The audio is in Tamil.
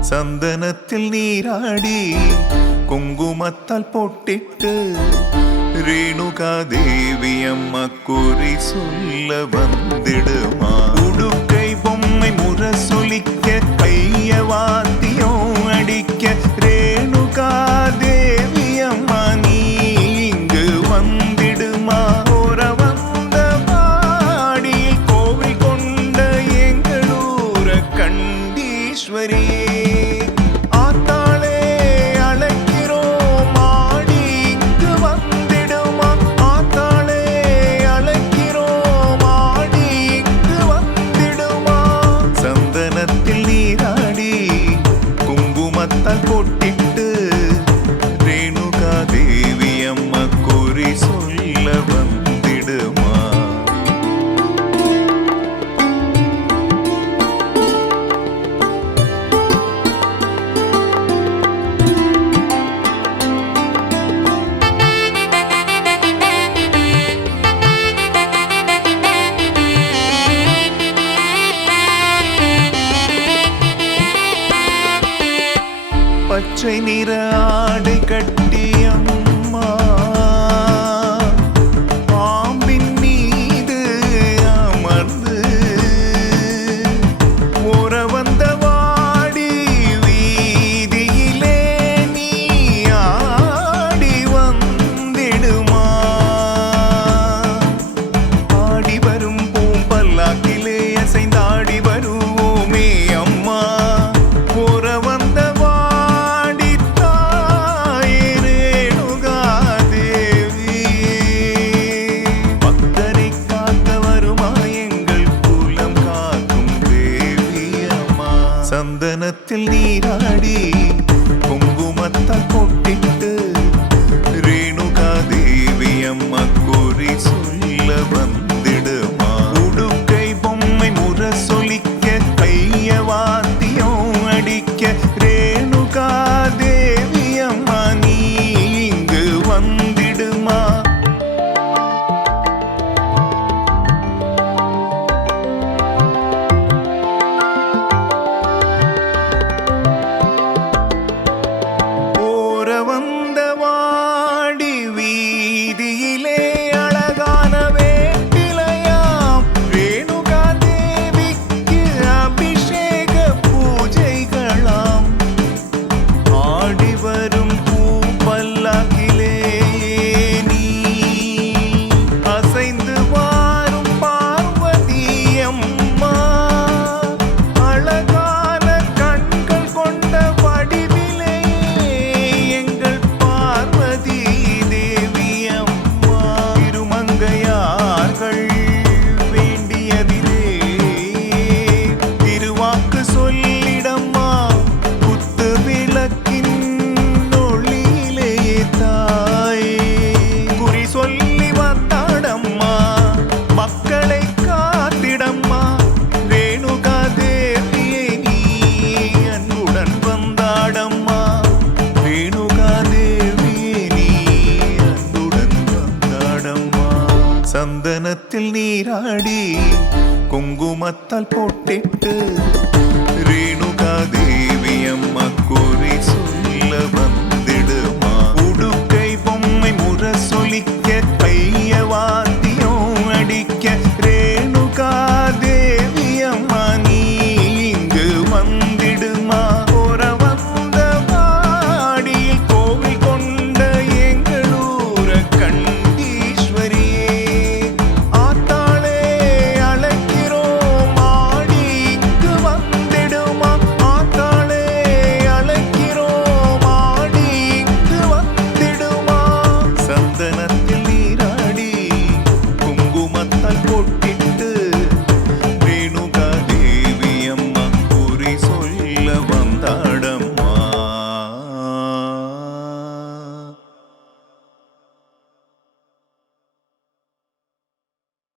சந்தனத்தில் நீராடி குங்குமத்தால் பொட்டிட்டு ரேணுகா தேவி அம்மா குறி சொல்ல வந்திடுமா. உடுக்கை பொம்மை முரசொலிக்க கைய வாத்தியம் அடிக்க ரேணுகா தேவி அம்மா நீ இங்கு வந்திடுமா. ஓர வந்த பாடியில் கோவில் கொண்ட எங்களூர கண்டீஸ்வரியே பொட்டிட்டு ரேணுகா தேவி அம்மா குறி சொல்ல வந்திடுமா. பச்சை நிற ஆடை கட்டி அம்மா பாம்பின் மீது அமர்ந்து ஓர வந்த வாடி வீதியிலே நீ ஆடி வந்திடுமா. ஆடி வரும் பூம்பல்லாக்கிலே அசைந்தாடி வருவோமே அம்மா. ஓர வந்த சந்தனத்தில் நீராடி குங்குமத்தால் பொட்டிட்டு ரேணுகா தேவி அம்மா குறி சொல்ல வந்திடுமா. உடுக்கை பொம்மை முரசொலிக்க கைய வாத்தியம் அடிக்க ரேணுகா தேவி அம்மா நீ இங்கு வந்திடுமா. சந்தனத்தில் நீராடி குங்குமத்தால் போட்டு